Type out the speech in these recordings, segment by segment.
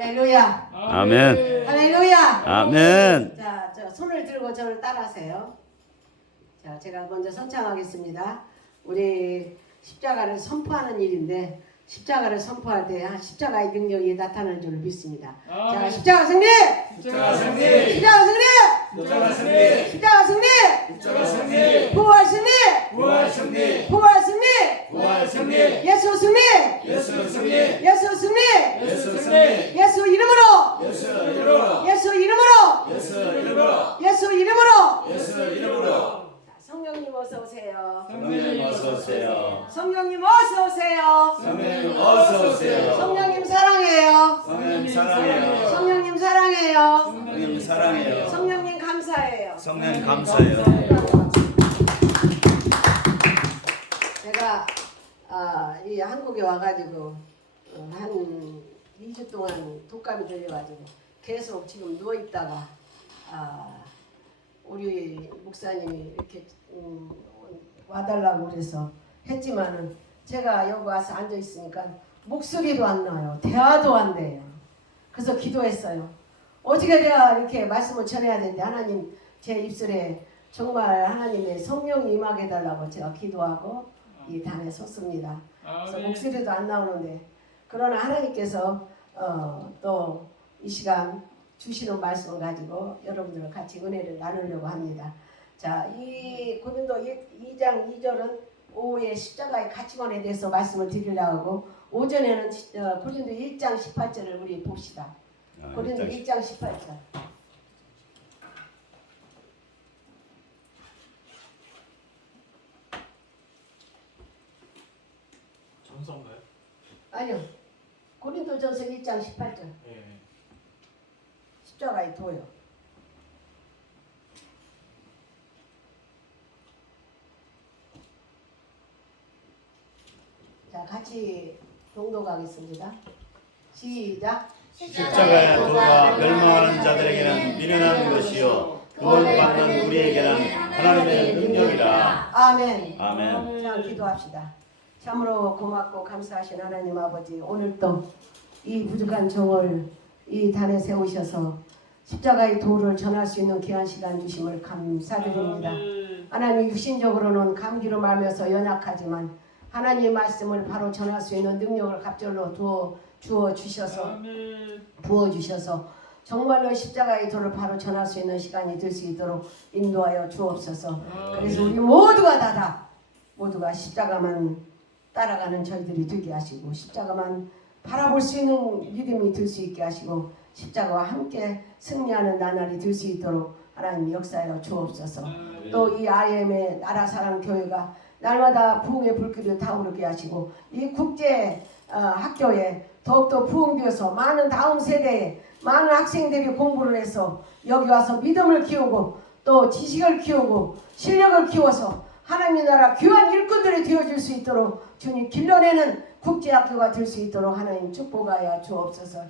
할렐루야. 아멘. 할렐루야. 아멘. 자, 저 손을 들고 저를 따라하세요. 자, 제가 먼저 선창하겠습니다. 우리 십자가를 선포하는 일인데 십자가를 선포할 때 십자가의 능력이 나타나는 줄 믿습니다. 자, 십자가 승리! 십자가 승리! 십자가 승리! 십자가 승리! 십자가 승리! 십자가 승리! 부활 승리! 부활 승리! 부활 승리! 부활 승리! 예수 승리! 예수 승리! 예수 승리! 예수 승리! 예수 이름으로! 예수 이름으로! 예수 이름으로! 예수 이름으로! 예수 이름으로! 예수 이름으로! 자, 성령님 어서 오세요. 성령님 어서 오세요. 성령님 어서 오세요. 성령님 어서 오세요. 성령님 사랑해요. 성령님 사랑해요. 성령님 사랑해요. 성령님 사랑해요. 성령님 감사해요. 성령님 감사해요. 제가 이 한국에 와가지고 한 2주 동안 독감이 걸려가지고 계속 지금 누워 있다가 우리 목사님이 이렇게 와달라고 그래서 했지만은 제가 여기 와서 앉아 있으니까 목소리도 안 나요. 대화도 안 돼요. 그래서 기도했어요. 어떻게 내가 이렇게 말씀을 전해야 되는데 하나님 제 입술에 정말 하나님의 성령이 임하게 해달라고 제가 기도하고 이 단에 섰습니다. 그래서 목소리도 안 나오는데 그러나 하나님께서 또 이 시간 주시는 말씀을 가지고 여러분들과 같이 은혜를 나누려고 합니다. 자, 이 고린도 2장 2절은 오후에 십자가의 가치관에 대해서 말씀을 드리려고 하고 오전에는 고린도 1장 18절을 우리 봅시다. 고린도 1장 18절. 전서인가요? 아니요. 고린도전서 1장 18절. 예. 십자가의 도요. 자, 같이 동독하겠습니다. 시작. 십자가의 도가 멸망하는 자들에게는 미련한 것이요 구원받는 우리에게는 하나님의 능력이라. 아멘. 아멘. 자, 기도합시다. 참으로 고맙고 감사하신 하나님 아버지, 오늘 또 이 부족한 종을 이 단에 세우셔서 십자가의 도를 전할 수 있는 귀한 시간 주심을 감사드립니다. 하나님 육신적으로는 감기로 말면서 연약하지만 하나님의 말씀을 바로 전할 수 있는 능력을 갑절로 주어 주셔서 부어 주셔서 정말로 십자가의 도를 바로 전할 수 있는 시간이 될 수 있도록 인도하여 주옵소서. 그래서 우리 모두가 십자가만 따라가는 저희들이 되게 하시고 십자가만 바라볼 수 있는 믿음이 될 수 있게 하시고 십자가와 함께 승리하는 나날이 될 수 있도록 하나님 역사하여 주옵소서. 또 이 IM의 나라사랑교회가 날마다 부흥의 불길을 타오르게 하시고 이 국제 학교에 더욱더 부흥되어서 많은 다음 세대에 많은 학생들이 공부를 해서 여기 와서 믿음을 키우고 또 지식을 키우고 실력을 키워서 하나님 나라 귀한 일꾼들이 되어줄 수 있도록 주님 길러내는 국제학교가 될 수 있도록 하나님 축복하여 주옵소서.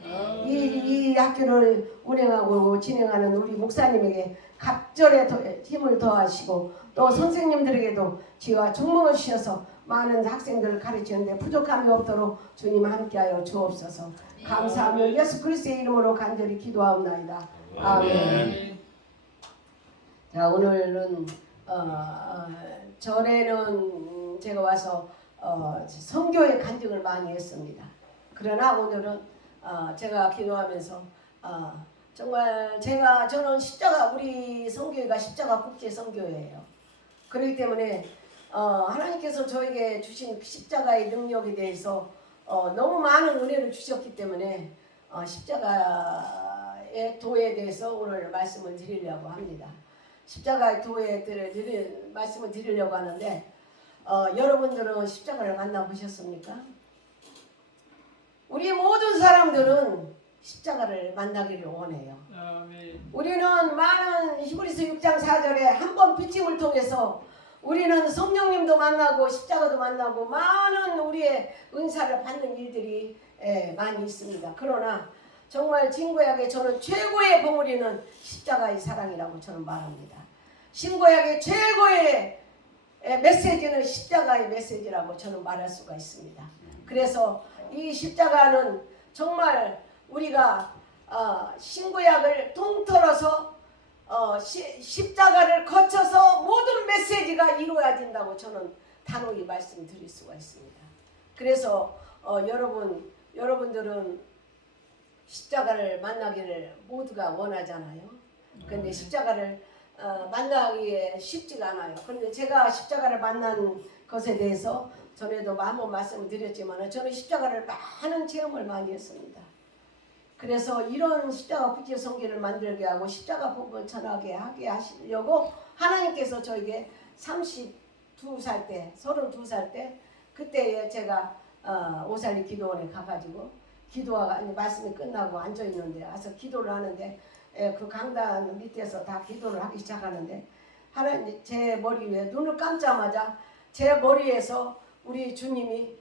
이 학교를 운영하고 진행하는 우리 목사님에게 갑절의 힘을 더하시고 또 선생님들에게도 지혜와 총명을 주셔서 많은 학생들을 가르치는데 부족함이 없도록 주님 함께하여 주옵소서. 감사하며 예수 그리스도의 이름으로 간절히 기도하옵나이다. 아멘. 자, 오늘은 전에는 제가 와서 선교의 간증을 많이 했습니다. 그러나 오늘은 제가 기도하면서 정말 저는 십자가 우리 선교회가 십자가 국제 선교회예요. 그렇기 때문에 하나님께서 저에게 주신 십자가의 능력에 대해서 너무 많은 은혜를 주셨기 때문에 십자가의 도에 대해서 오늘 말씀을 드리려고 합니다. 십자가의 도에 말씀을 드리려고 하는데 여러분들은 십자가를 만나보셨습니까? 우리 모든 사람들은 십자가를 만나기를 원해요. 우리는 많은 히브리서 6장 4절에 한 번 빚짐을 통해서 우리는 성령님도 만나고 십자가도 만나고 많은 우리의 은사를 받는 일들이 많이 있습니다. 그러나 정말 진구약에 저는 최고의 봉우리는 십자가의 사랑이라고 저는 말합니다. 신구약의 최고의 메시지는 십자가의 메시지라고 저는 말할 수가 있습니다. 그래서 이 십자가는 정말 우리가 신구약을 통틀어서 십자가를 거쳐서 모든 메시지가 이루어진다고 저는 단호히 말씀드릴 수가 있습니다. 그래서 여러분들은 십자가를 만나기를 모두가 원하잖아요. 그런데 십자가를 만나기에 쉽지가 않아요. 그런데 제가 십자가를 만난 것에 대해서 전에도 한번 말씀드렸지만 저는 십자가를 많은 체험을 많이 했습니다. 그래서 이런 십자가 부지 성기를 만들게 하고 십자가 복음을 전하게 하게 하시려고 하나님께서 저에게 32살 때 그때에 제가 오살리 기도원에 가가지고 말씀이 끝나고 앉아 있는데 와서 기도를 하는데 그 강단 밑에서 다 기도를 하기 시작하는데 하나님 제 머리 위에 눈을 감자마자 제 머리에서 우리 주님이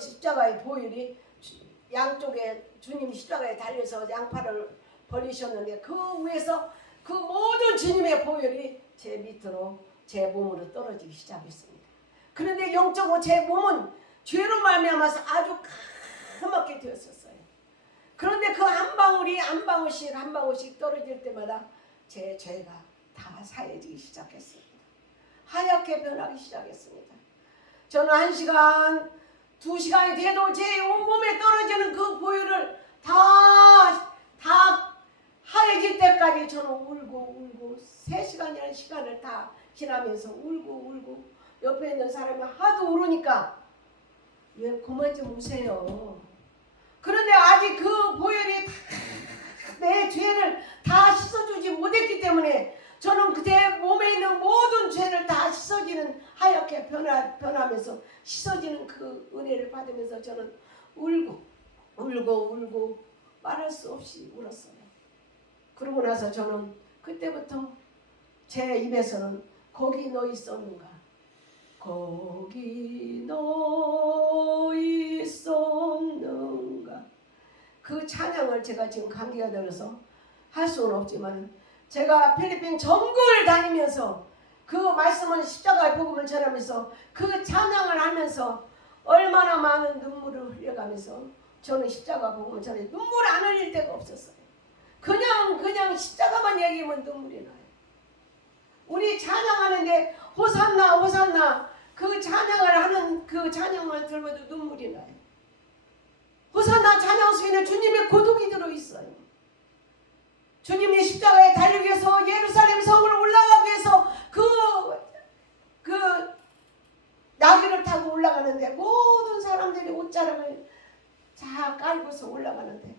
십자가의 보혈이 양쪽에 주님이 십자가에 달려서 양팔을 벌리셨는데 그 위에서 그 모든 주님의 보혈이 제 밑으로 제 몸으로 떨어지기 시작했습니다. 그런데 영적으로 제 몸은 죄로 말미암아서 아주 까맣게 되었었어요. 그런데 그 한 방울씩 떨어질 때마다 제 죄가 다 사해지기 시작했습니다. 하얗게 변하기 시작했습니다. 저는 1시간, 2시간이 돼도 제 온몸에 떨어지는 그 보혈을 다 하얘질 때까지 저는 울고 3시간이라는 시간을 다 지나면서 울고 옆에 있는 사람이 하도 울으니까 왜 그만 좀 우세요. 그런데 아직 그 보혈이 내 죄를 다 씻어주지 못했기 때문에 저는 그때 몸에 있는 모든 죄를 다 씻어지는 하얗게 변하면서 씻어지는 그 은혜를 받으면서 저는 울고 말할 수 없이 울었어요. 그러고 나서 저는 그때부터 제 입에서는 거기 너 있었는가? 거기 너 있었는가? 그 찬양을 제가 지금 감기가 들어서 할 수는 없지만 제가 필리핀 전국을 다니면서 그 말씀을 십자가의 복음을 전하면서 그 찬양을 하면서 얼마나 많은 눈물을 흘려가면서 저는 십자가 복음을 전해 눈물 안 흘릴 데가 없었어요. 그냥 십자가만 얘기하면 눈물이 나요. 우리 찬양하는데 호산나 그 찬양을 하는 그 찬양을 들어도 눈물이 나요. 호산나 찬양 속에는 주님의 고독이 들어있어요. 주님이 십자가에 달리기 위해서 예루살렘 성을 올라가기 위해서 그 나귀를 타고 올라가는데 모든 사람들이 옷자락을 다 깔고서 올라가는데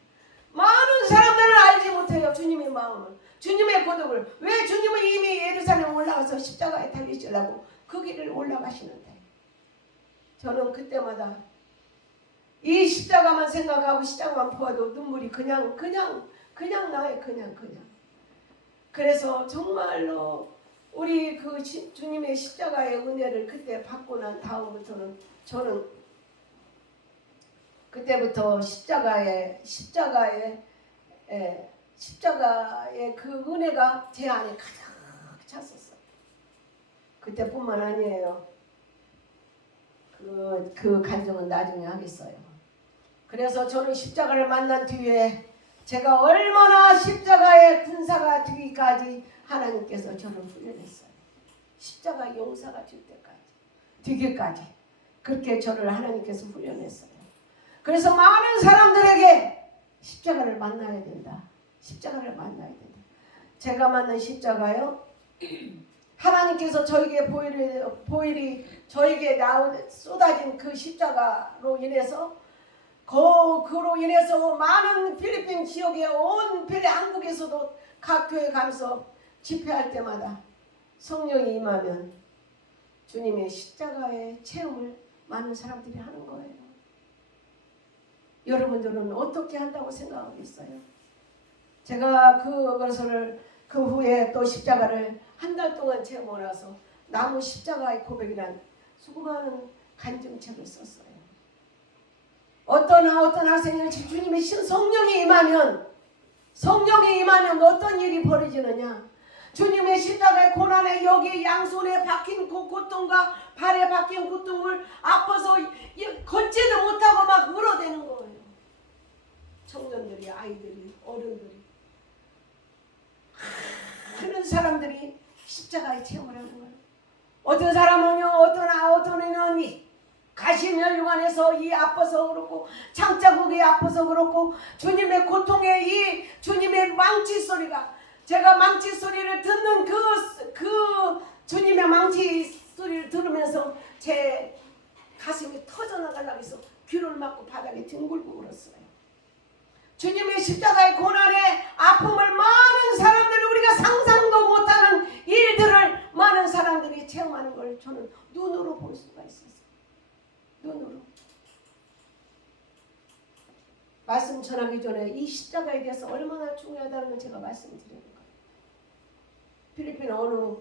많은 사람들은 알지 못해요. 주님의 마음을, 주님의 고독을. 왜 주님은 이미 예루살렘 올라가서 십자가에 달리시려고 그 길을 올라가시는데 저는 그때마다 이 십자가만 생각하고 십자가만 보아도 눈물이 그냥 나요. 그냥. 그래서 정말로 우리 그 주님의 십자가의 은혜를 그때 받고 난 다음부터는 저는 그때부터 십자가의 그 은혜가 제 안에 가득 찼었어요. 그때뿐만 아니에요. 그 간증은 나중에 하겠어요. 그래서 저는 십자가를 만난 뒤에 제가 얼마나 십자가의 군사가 되기까지 하나님께서 저를 훈련했어요. 십자가 용사가 되기까지 그렇게 저를 하나님께서 훈련했어요. 그래서 많은 사람들에게 십자가를 만나야 된다. 제가 만난 십자가요. 하나님께서 저에게 보혈이 저에게 쏟아진 그 십자가로 인해서 그로 인해서 많은 필리핀 지역에 온 한국에서도 각 교회 가면서 집회할 때마다 성령이 임하면 주님의 십자가의 체험을 많은 사람들이 하는 거예요. 여러분들은 어떻게 한다고 생각하고 있어요? 제가 그것을 그 후에 또 십자가를 한 달 동안 체험하고 나서 나무 십자가의 고백이란 수많은 간증책을 썼어요. 어떤 학생이 주님의 성령이 임하면 어떤 일이 벌어지느냐? 주님의 십자가의 고난에 여기 양손에 박힌 그 고통과 발에 박힌 고통을 아파서 걷지도 못하고 막 울어대는 거예요. 우리 아이들이, 어른들이, 많은 사람들이 십자가에 체험을 하는 거예요. 어떤 사람은요, 어떤 애는 이 가시면류관에서 이 아파서 그렇고, 창자국이 아파서 그렇고, 주님의 고통에 이 주님의 망치 소리가, 제가 망치 소리를 듣는 그 주님의 망치 소리를 들으면서 제 가슴이 터져나가려고 해서 귀를 막고 바닥에 뒹굴고 울었어요. 주님의 십자가의 고난의 아픔을 많은 사람들이, 우리가 상상도 못하는 일들을 많은 사람들이 체험하는 걸 저는 눈으로 볼 수가 있었어요. 눈으로. 말씀 전하기 전에 이 십자가에 대해서 얼마나 중요하다는 걸 제가 말씀드리는 거예요. 필리핀 어느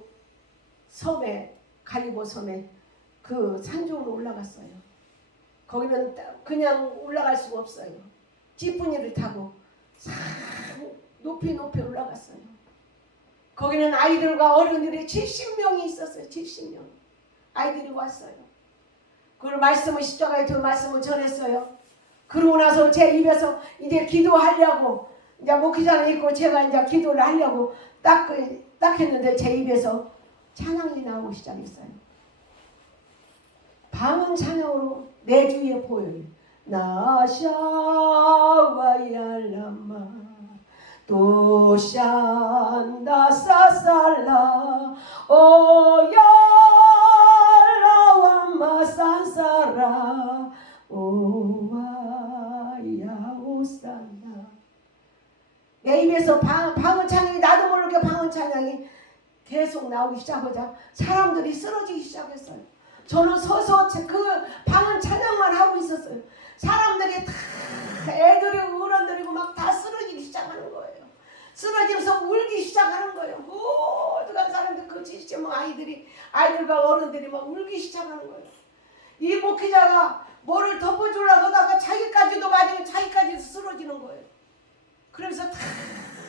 섬에, 갈리보 섬에 그 산중으로 올라갔어요. 거기는 그냥 올라갈 수가 없어요. 지프니를 타고 높이 올라갔어요. 거기는 아이들과 어른들이 70명이 있었어요. 70명. 아이들이 왔어요. 그걸 말씀을, 십자가의 두 말씀을 전했어요. 그러고 나서 제 입에서 이제 기도하려고, 이제 목회자는 있고 제가 이제 기도를 하려고 딱 했는데 제 입에서 찬양이 나오기 시작했어요. 방언 찬양으로 내 주위에 보여요. 나샤와얄라마 도샨다 사살라 오얄라와마 산사라 오와야오산다. 내 입에서 방언 찬양이, 나도 모르게 방언 찬양이 계속 나오기 시작하자 사람들이 쓰러지기 시작했어요. 저는 서서 그 방언 찬양만 하고 있었어요. 사람들이 다, 애들이 어른들이고 막 다 쓰러지기 시작하는 거예요. 쓰러지면서 울기 시작하는 거예요. 모두가 사람들, 그 70명 아이들과 어른들이 막 울기 시작하는 거예요. 이 목회자가 뭐를 덮어주려고 하다가 자기까지도 맞으면 자기까지도 쓰러지는 거예요. 그래서 다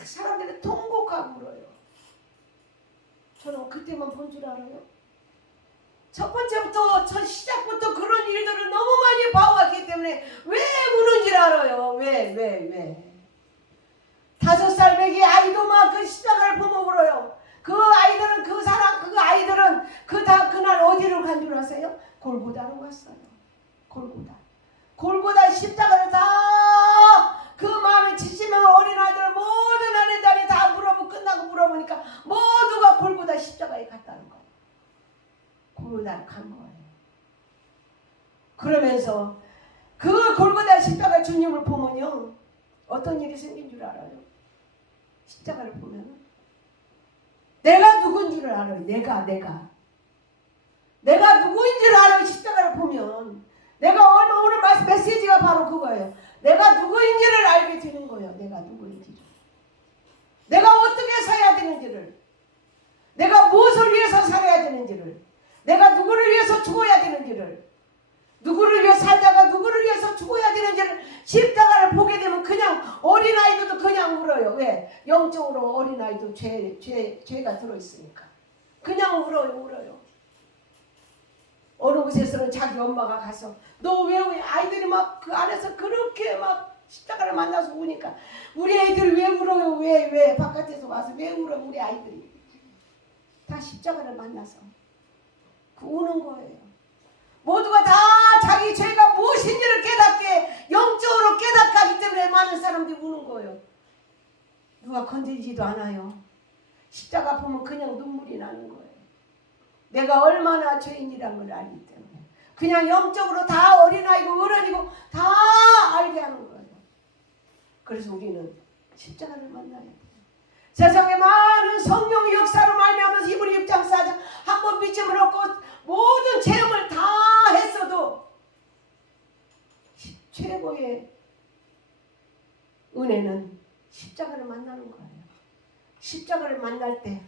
사람들이 통곡하고 울어요. 저는 그때만 본 줄 알아요. 첫 번째부터, 첫 시작부터 그런 일들을 너무 많이 봐왔기 때문에 왜 우는지 알아요. 왜. 5살 배기 아이도 막 그 십자가를 보면 울어요. 그 아이들은 그날 어디로 간 줄 아세요? 골고다로 갔어요. 골고다 십자가를 다, 그 마음에 70명 어린아이들 모든 아내들이 다 끝나고 물어보니까 모두가 골고다 십자가에 갔다는 거예요. 골고다 간 거예요. 그러면서 그 골고다 십자가 주님을 보면요, 어떤 일이 생긴 줄 알아요? 십자가를 보면 내가 누군 줄 알아요. 내가 누구인 줄 알아요. 십자가를 보면 내가 오늘 메시지가 바로 그거예요. 내가 누구인지를 알게 되는 거예요. 내가 누구인지를, 내가 어떻게 살아야 되는지를, 내가 무엇을 위해서 살아야 되는지를, 내가 누구를 위해서 죽어야 되는지를, 누구를 위해 살다가 누구를 위해서 죽어야 되는지를 십자가를 보게 되면 그냥 어린아이들도 그냥 울어요. 왜? 영적으로 어린아이도 죄가 들어있으니까 그냥 울어요. 어느 곳에서는 자기 엄마가 가서 너 왜 아이들이 막 그 안에서 그렇게 막 십자가를 만나서 우니까 우리 애들 왜 울어요? 왜 바깥에서 와서 왜 울어? 우리 아이들이 다 십자가를 만나서 그 우는 거예요. 모두가 다 자기 죄가 무엇인지를 깨닫게, 영적으로 깨닫기 때문에 많은 사람들이 우는 거예요. 누가 건들지도 않아요. 십자가 보면 그냥 눈물이 나는 거예요. 내가 얼마나 죄인이라는 걸 알기 때문에 그냥 영적으로 다 어린아이고 어른이고 다 알게 하는 거예요. 그래서 우리는 십자가를 만나야 돼요. 세상에 많은 성령의 역사로 말미암아서 히브리 6장 4장 한 번 믿음을 얻고 모든 체험을 다 했어도 최고의 은혜는 십자가를 만나는 거예요. 십자가를 만날 때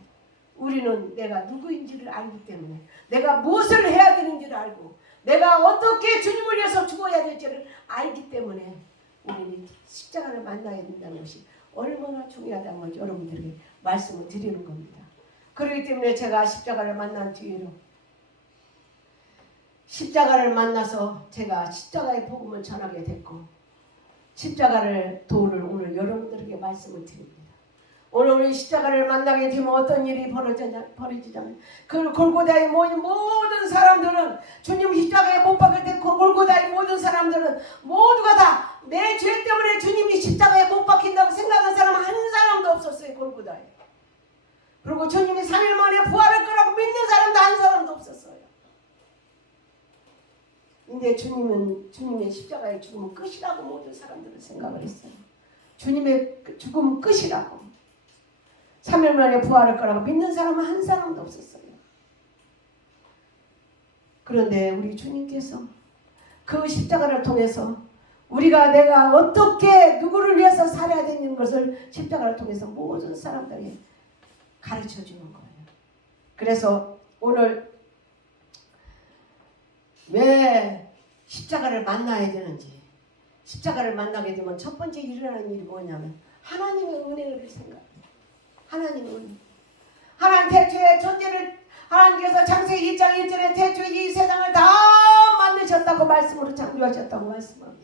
우리는 내가 누구인지를 알기 때문에, 내가 무엇을 해야 되는지를 알고, 내가 어떻게 주님을 위해서 죽어야 될지를 알기 때문에 우리는 십자가를 만나야 된다는 것이 얼마나 중요하다는 걸 여러분들에게 말씀을 드리는 겁니다. 그렇기 때문에 제가 십자가를 만난 뒤로, 십자가를 만나서 제가 십자가의 복음을 전하게 됐고, 십자가를 도를 오늘 여러분들에게 말씀을 드립니다. 오늘 우리 십자가를 만나게 되면 어떤 일이 벌어지냐면 그 골고다의 모든 사람들은 주님 십자가에 못 박을 때 그 골고다의 모든 사람들은 모두가 다 내 죄 때문에 주님이 십자가에 못 박힌다고 생각한 사람 한 사람도 없었어요. 골고다에. 그리고 주님이 3일 만에 부활할 거라고 믿는 사람도 한 사람도 없었어요. 근데 주님은 주님의 십자가의 죽음은 끝이라고 모든 사람들은 생각을 했어요. 주님의 죽음은 끝이라고. 3일 만에 부활할 거라고 믿는 사람은 한 사람도 없었어요. 그런데 우리 주님께서 그 십자가를 통해서 내가 어떻게 누구를 위해서 살아야 되는 것을 십자가를 통해서 모든 사람들에게 가르쳐 주는 거예요. 그래서 오늘 왜 십자가를 만나야 되는지, 십자가를 만나게 되면 첫 번째 일어나는 일이 뭐냐면 하나님의 은혜를 생각해요. 하나님의 은혜. 하나님 태초에 존재를 하나님께서 창세기 1장 1절에 태초에 이 세상을 다 만드셨다고 말씀으로 창조하셨다고 말씀합니다.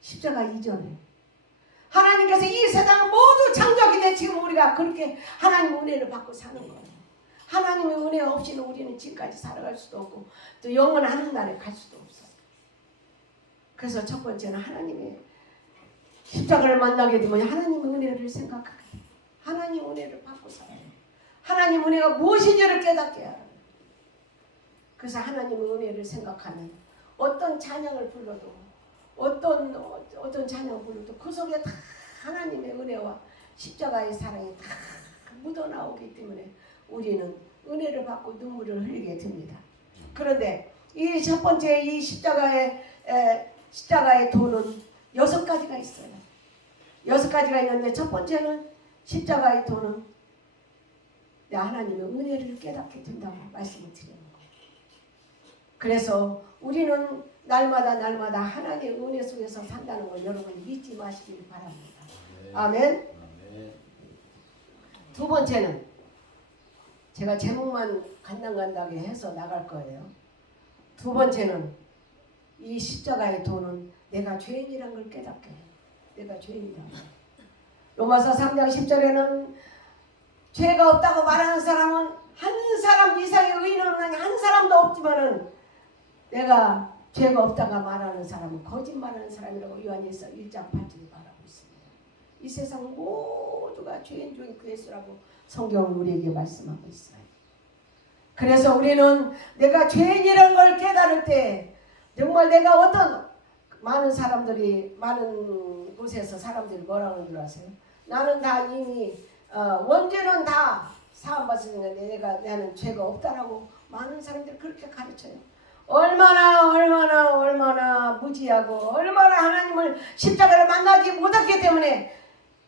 십자가 이전에 하나님께서 이 세상을 모두 창조하기 때문에 지금 우리가 그렇게 하나님의 은혜를 받고 사는 거예요. 하나님의 은혜 없이는 우리는 지금까지 살아갈 수도 없고 또 영원한 하늘나라에 갈 수도 없어요. 그래서 첫 번째는 하나님의 십자가를 만나게 되면 하나님의 은혜를 생각하게 돼요. 하나님 은혜를 받고 살아요. 하나님 은혜가 무엇인지를 깨닫게 해요. 그래서 하나님의 은혜를 생각하면 어떤 찬양을 불러도 어떤 찬양을 불러도 그 속에 다 하나님의 은혜와 십자가의 사랑이 다 묻어나오기 때문에 우리는 은혜를 받고 눈물을 흘리게 됩니다. 그런데 이 첫 번째 이 십자가의 도는 6가지가 있어요. 6가지가 있는데 첫 번째는 십자가의 도는 하나님의 은혜를 깨닫게 된다고 말씀을 드리는 거예요. 그래서 우리는 날마다 하나님의 은혜 속에서 산다는 걸 여러분이 믿지 마시길 바랍니다. 아멘. 두 번째는 제가 제목만 간당간당하게 해서 나갈 거예요. 두 번째는 이 십자가의 도는 내가 죄인이란 걸 깨닫게 해요. 내가 죄인이다. 로마서 3장 10절에는 죄가 없다고 말하는 사람은 한 사람 이상의 의인은 한 사람도 없지만은 내가 죄가 없다가 말하는 사람은 거짓말하는 사람이라고 요한일서 1장 8절에 말하고 있습니다. 이 세상 모두가 죄인 중에 괴수라고 성경은 우리에게 말씀하고 있어요. 그래서 우리는 내가 죄인이라는 걸 깨달을 때 정말 내가 어떤 많은 곳에서 사람들이 뭐라고 하는 줄 아세요? 나는 다 이미 원죄는 다 사함받았는데 나는 죄가 없다라고 많은 사람들이 그렇게 가르쳐요. 얼마나 무지하고 얼마나 하나님을 십자가를 만나지 못했기 때문에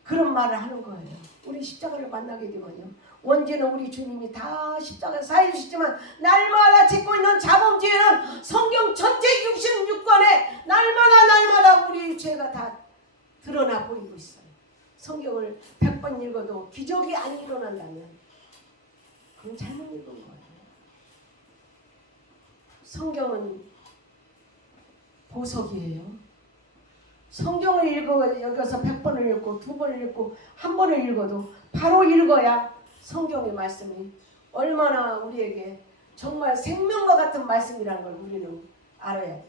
그런 말을 하는 거예요. 우리 십자가를 만나게 되면요, 원죄는 우리 주님이 다 십자가에 사해주시지만 날마다 짓고 있는 자범죄는 성경 전체 66권에 날마다 우리 죄가 다 드러나 보이고 있어요. 성경을 100번 읽어도 기적이 안 일어난다면 그건 잘못 읽은 거예요. 성경은 보석이에요. 성경을 여기서 100번을 읽고 2번을 읽고 1번을 읽어도 바로 읽어야 성경의 말씀이 얼마나 우리에게 정말 생명과 같은 말씀이라는 걸 우리는 알아야 돼요.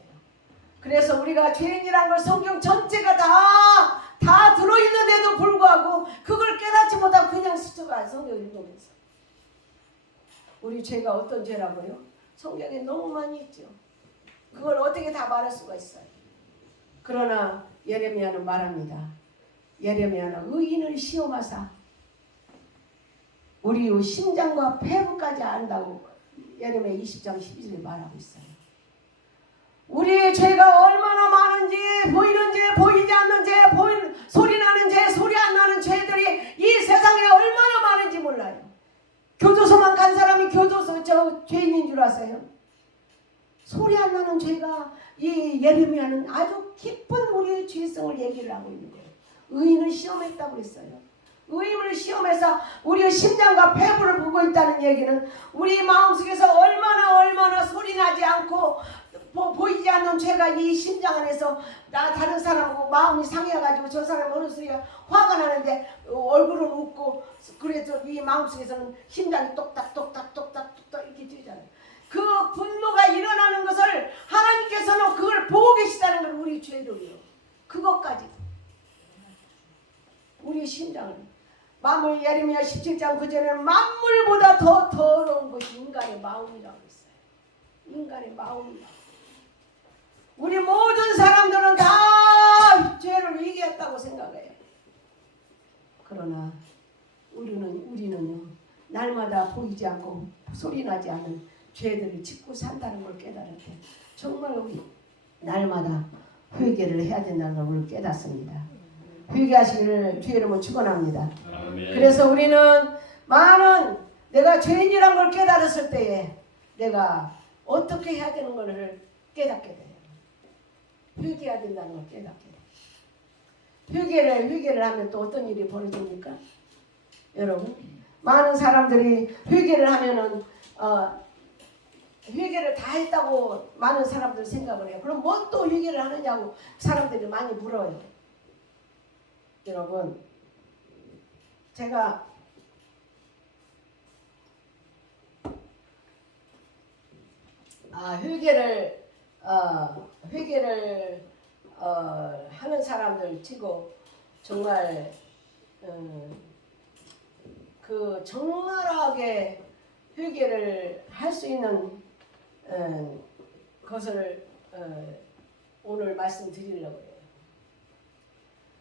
그래서 우리가 죄인이라는 걸 성경 전체가 다 들어있는데도 불구하고 그걸 깨닫지 못하고 그냥 스쳐가 성경을 읽으면서 우리 죄가 어떤 죄라고요? 성경에 너무 많이 있죠. 그걸 어떻게 다 말할 수가 있어요. 그러나 예레미야는 말합니다. 예레미야는 의인을 시험하사 우리 심장과 폐부까지 안다고 예레미야 20장 12절에 말하고 있어요. 우리의 죄가 얼마나 많은지, 보이는 죄, 보이지 않는 죄, 소리 나는 죄, 소리 안 나는 죄들이 이 세상에 얼마나 많은지 몰라요. 교도소만 간 사람이 저 죄인인 줄 아세요? 소리 안 나는 죄가 이 예레미야는 아주 깊은 우리의 죄성을 얘기를 하고 있는 거예요. 의인을 시험했다고 했어요. 의인을 시험해서 우리의 심장과 폐부를 보고 있다는 얘기는 우리 마음속에서 얼마나 소리 나지 않고 보이지 않는 죄가 이 심장 안에서 나 다른 사람하고 마음이 상해가지고 저 사람 어느 소리가 화가 나는데 얼굴은 웃고 그래서 이 마음속에서는 심장이 똑딱똑딱똑딱 이렇게 뛰잖아요. 그 분노가 일어나는 것을 하나님께서는 그걸 보고 계시다는 걸 우리 죄로요. 그것까지 우리 심장을 만물 예레미야 17장 9절에는 만물보다 더 더러운 것이 인간의 마음이라고 했어요. 인간의 마음이다. 우리 모든 사람들은 다 죄를 얘기했다고 생각해요. 그러나 우리는요 날마다 보이지 않고 소리 나지 않는 죄들을 짓고 산다는 걸 깨달을 때 정말 우리 날마다 회개를 해야 된다는 걸 우리 깨닫습니다. 회개하시기를 주의 이름으로 축원합니다. 그래서 우리는 많은 내가 죄인이란 걸 깨달았을 때에 내가 어떻게 해야 되는 것을 깨닫게 돼요. 회개해야 된다는 걸 깨닫게 돼요. 회개를 하면 또 어떤 일이 벌어집니까? 여러분 많은 사람들이 회개를 하면은 회개를 다 했다고 많은 사람들 생각을 해요. 그럼 뭐 또 회개를 하느냐고 사람들이 많이 물어요. 여러분 제가 회개를 하는 사람들 치고 정말 그 적나라하게 회개를 할 수 있는 것을 오늘 말씀드리려고 해요.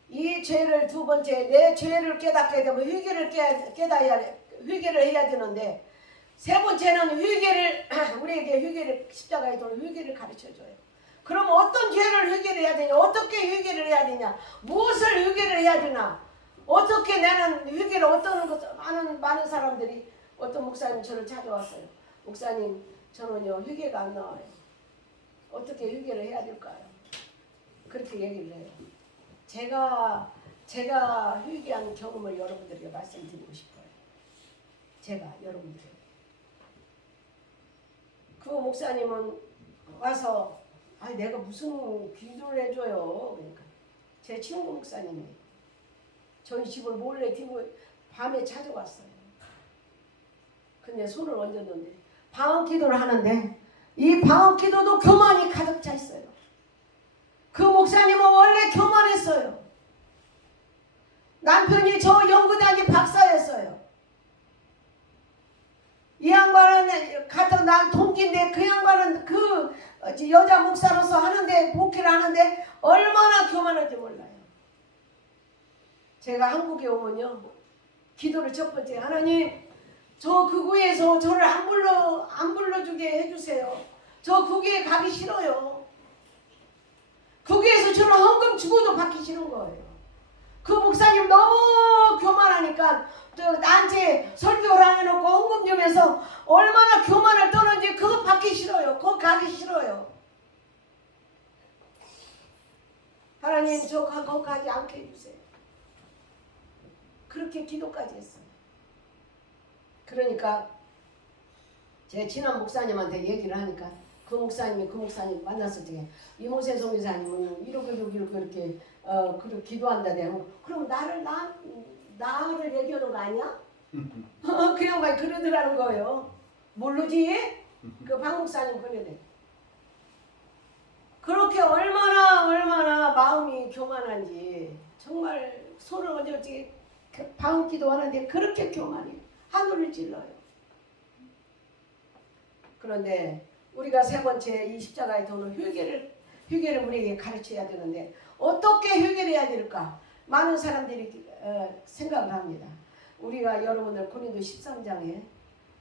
이 죄를 두 번째 내 죄를 깨닫게 되면 회개를 해야 되는데 세 번째는 우리에게 회개를 십자가에 도는 회개를 가르쳐줘요. 그럼 어떤 죄를 회개를 해야 되냐? 어떻게 회개를 해야 되냐? 무엇을 회개를 해야 되나? 어떻게 나는 회개를 어떤 것 많은 사람들이 어떤 목사님 저를 찾아왔어요. 목사님 저는요 회개가 안 나와요. 어떻게 회개를 해야 될까요? 그렇게 얘기를 해요. 제가 회개한 경험을 여러분들에게 말씀드리고 싶어요. 제가 여러분들 그 목사님은 와서 내가 무슨 기도를 해줘요. 그러니까 제 친구 목사님이 저희 집을 몰래 뒤고 밤에 찾아왔어요. 근데 손을 얹었는데 방언 기도를 하는데 이 방언 기도도 교만이 가득 차 있어요. 그 목사님은 원래 교만했어요. 남편이 저 연구단이 박사였어요. 이 양반은 같은 난 동기인데 그 양반은 그 여자 목사로서 하는데 목회를 하는데 얼마나 교만한지 몰라요. 제가 한국에 오면요 기도를 첫 번째 하나님 저 극우에서 저를 안 불러주게 해주세요. 저 극우에 가기 싫어요. 극우에서 저는 헌금 주고도 받기 싫은 거예요. 그 목사님 너무 교만하니까 나한테 설교를 해놓고 헌금 주면서 얼마나 교만을 떠는지 그거 받기 싫어요. 그거 가기 싫어요. 하나님 저 그거 가지 않게 해주세요. 그렇게 기도까지 했어요. 그러니까 제 친한 목사님한테 얘기를 하니까 그 목사님 만났을 때 이모세 성교사님은 이렇게 그렇게 기도한다대. 그럼 나를 얘기하는 거 아니야? 그 양반이 그러더라는 거예요. 모르지? 그 박 목사님 그러네. 그렇게 얼마나 마음이 교만한지 정말 손을 어디 방언 기도하는데 그렇게 교만해요. 하늘을 찔러요. 그런데 우리가 세 번째 이 십자가에 도는 회개를 우리에게 가르쳐야 되는데 어떻게 회개를 해야 될까? 많은 사람들이 생각을 합니다. 우리가 여러분들 고린도 13장에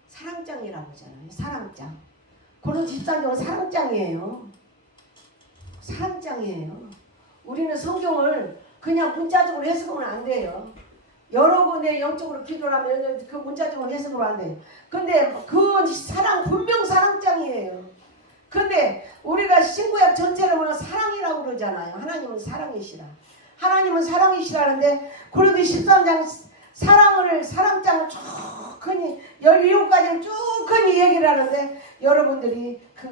사랑장이라고 하잖아요. 사랑장. 고린도 13장은 사랑장이에요. 사랑장이에요. 우리는 성경을 그냥 문자적으로 해석하면 안 돼요. 여러 군데 영적으로 기도를 하면 그 문자적으로 해석으로 안 돼요. 근데 그 사랑 분명 사랑장이에요. 근데 우리가 신구약 전체를 보면 사랑이라고 그러잖아요. 하나님은 사랑이시라. 하나님은 사랑이시라는데 고린도 13장 사랑장을 쭉 크니 17가지를 쭉 크니 얘기를 하는데 여러분들이 그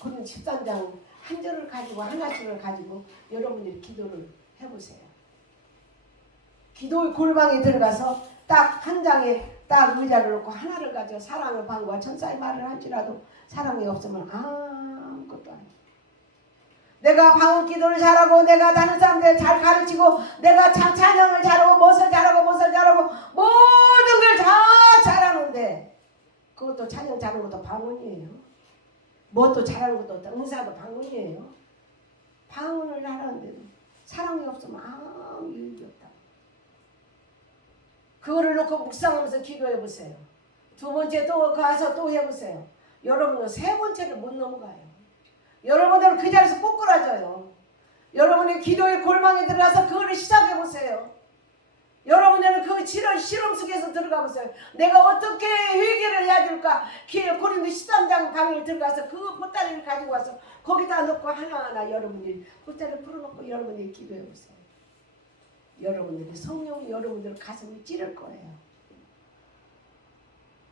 그런 13장 한 절을 가지고 하나씩을 가지고 여러분들이 기도를 해보세요. 기도의 골방에 들어가서 딱 한 장에 딱 의자를 놓고 하나를 가져 사랑의 방과 천사의 말을 할지라도 사랑이 없으면 아무것도 안 해. 내가 방언 기도를 잘하고 내가 다른 사람들 잘 가르치고 내가 찬양을 잘하고 무엇을 잘하고 모든 걸 다 잘하는데 그것도 찬양 잘하는 것도 방언이에요. 무엇도 잘하는 것도 없다. 은사도 방언이에요. 방언을 하라는데도 사랑이 없으면 아무 이유가 없다. 그거를 놓고 묵상하면서 기도해 보세요. 두 번째 또 가서 또 해보세요. 여러분은 세 번째를 못 넘어가요. 여러분들은 그 자리에서 꼬꾸라져요. 여러분의 기도의 골망에 들어가서 그거를 시작해 보세요. 여러분들은 그 실험 속에서 들어가 보세요. 내가 어떻게 회개를 해야 될까? 고린도 13장 강의를 들어가서 그 보따리를 가지고 와서 거기다 넣고 하나하나 여러분들이 보따리를 풀어놓고 여러분들이 기도해 보세요. 여러분들이 성령이 여러분들 가슴을 찌를 거예요.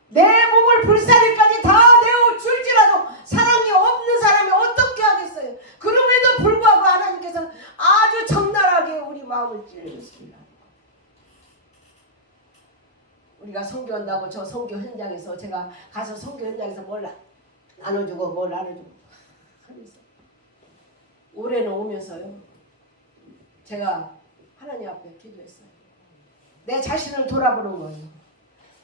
내 몸을 불사리까지 다 내어줄지라도 사랑이 없는 사람이 어떻게 하겠어요? 그럼에도 불구하고 하나님께서는 아주 적나라하게 우리 마음을 찌르셨습니다. 우리가 선교한다고 저 선교 현장에서 제가 가서 선교 현장에서 뭘 나눠주고 뭘 나눠주고 하면서 올해는 오면서요. 제가 하나님 앞에 기도했어요. 내 자신을 돌아보는 거예요.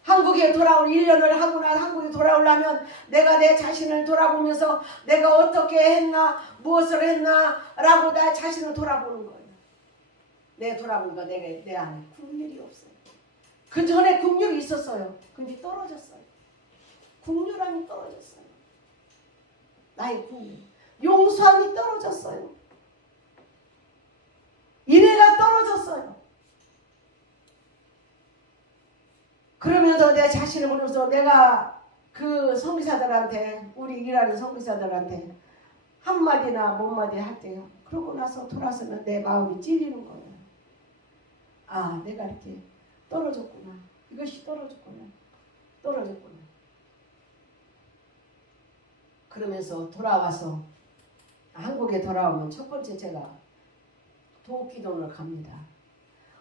한국에 돌아올 1년을 하고 난 한국에 돌아오려면 내가 내 자신을 돌아보면서 내가 어떻게 했나 무엇을 했나 라고 내 자신을 돌아보는 거예요. 내 돌아보니까 내 안에 국률이 없어요. 그 전에 국률이 있었어요. 근데 떨어졌어요. 국률함이 떨어졌어요. 나의 국률. 용서함이 떨어졌어요. 인애가 떨어졌어요. 그러면서 내 자신을 보면서 내가 그 선교사들한테 우리 일하는 선교사들한테 한마디나 못마디 할 때요. 그러고 나서 돌아서면 내 마음이 찔리는 거예요. 아, 내가 이렇게 떨어졌구나. 이것이 떨어졌구나. 그러면서 돌아와서 한국에 돌아오면 첫 번째 제가 도기도원을 갑니다.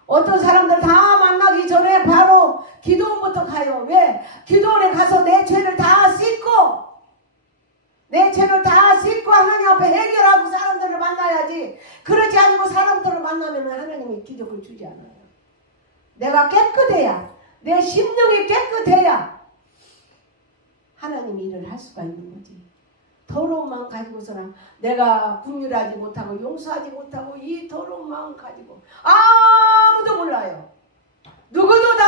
어떤 사람들 다 만나기 전에 바로 기도원부터 가요. 왜? 기도원에 가서 내 죄를 다 씻고 하나님 앞에 해결하고 사람들을 만나야지. 그러지 않고 사람들을 만나면 하나님이 기적을 주지 않아요. 내가 깨끗해야, 내 심령이 깨끗해야 하나님이 일을 할 수가 있는 거지. 더러운 마음 가지고서는 내가 긍휼하지 못하고 용서하지 못하고 이 더러운 마음 가지고 아무도 몰라요. 누구도 다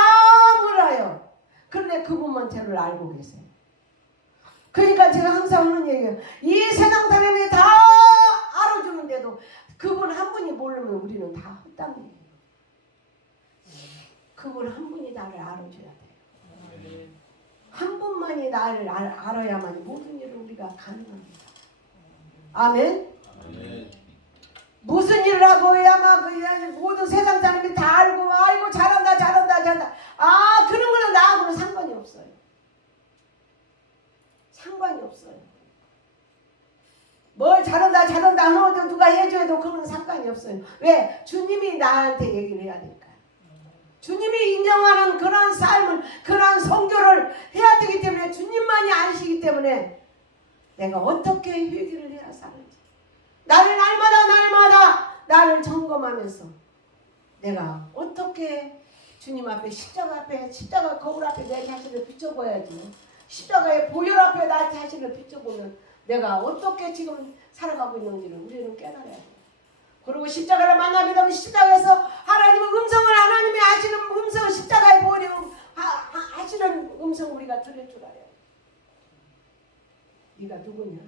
몰라요. 그런데 그분만 저를 알고 계세요. 그러니까 제가 항상 하는 얘기예요. 이 세상 사람이 다 알아주는데도 그분 한 분이 모르면 우리는 다 헛담이에요. 그분 한 분이 나를 알아줘야 돼요. 한 분만이 나를 알아야만 모든 일을 우리가 가능합니다. 아멘. 무슨 일을 하고 해야만 모든 세상 사람이 다 알고 아이고 잘한다. 아 그런 거는 나하고는 상관이 없어요. 뭘 잘한다 하는 누가 해줘도 그건 상관이 없어요. 왜? 주님이 나한테 얘기를 해야 되니까. 주님이 인정하는 그런 삶을 그런 선교를 해야 되기 때문에 주님만이 아시기 때문에 내가 어떻게 회개를 해야 사는지 나를 날마다 나를 점검하면서 내가 어떻게 주님 앞에 십자가 거울 앞에 내 자신을 비춰봐야지. 십자가의 보혈 앞에 나 자신을 비춰보면 내가 어떻게 지금 살아가고 있는지를 우리는 깨달아야 돼요. 그리고 십자가를 만나게 되면 십자가에서 하나님의 음성을 하나님이 하시는 음성 십자가의 보혈이 하시는 음성 우리가 들을 줄 알아요. 네가 누구냐?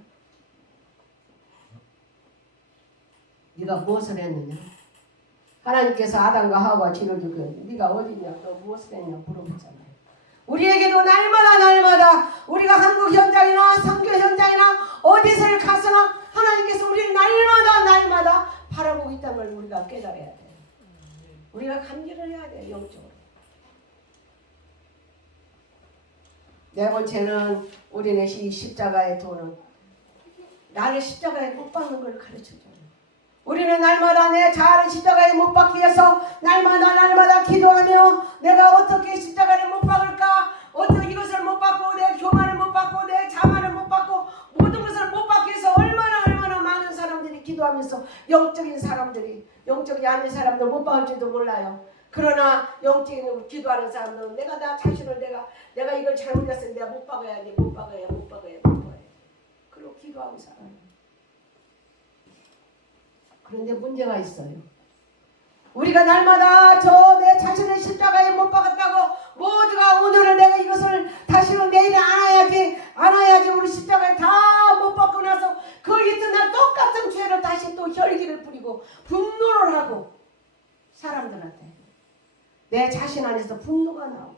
네가 무엇을 했느냐? 하나님께서 아담과 하와가 지를 주고 네가 어디냐 또 무엇을 했냐 물어보잖아요. 우리에게도 날마다 우리가 한국 현장이나 선교 현장이나 어디서를 가서나 하나님께서 우리를 날마다 바라보고 있다는 걸 우리가 깨달아야 돼요. 우리가 감기를 해야 돼요. 영적으로. 네 번째는 우리는 이 십자가의 도는 나를 십자가에 못 박는 걸 가르쳐줘요. 우리는 날마다 내 자아를 십자가에 못 박기 위해서 날마다 기도하며 내가 어떻게 십자가를 못 박을까? 어떻게 이것을 못 박고 내 교만을 못 박고 내 자만을 못 박고 모든 것을 못 박기 위해서 얼마나 많은 사람들이 기도하면서 영적인 사람들이 영적이 아닌 사람들 못 박을지도 몰라요. 그러나 영적인 기도하는 사람들은 내가 나 자신을 내가 이걸 잘못했으니 내가 못 박아야 돼. 못 박아야 그리고 기도하고 살아요. 그런데 문제가 있어요. 우리가 날마다 저 내 자신을 십자가에 못 박았다고 모두가 오늘은 내가 이것을 다시는 내일에 안아야지 우리 십자가에 다 못 박고 나서 그 이튿날 똑같은 죄를 다시 또 혈기를 뿌리고 분노를 하고 사람들한테 내 자신 안에서 분노가 나오고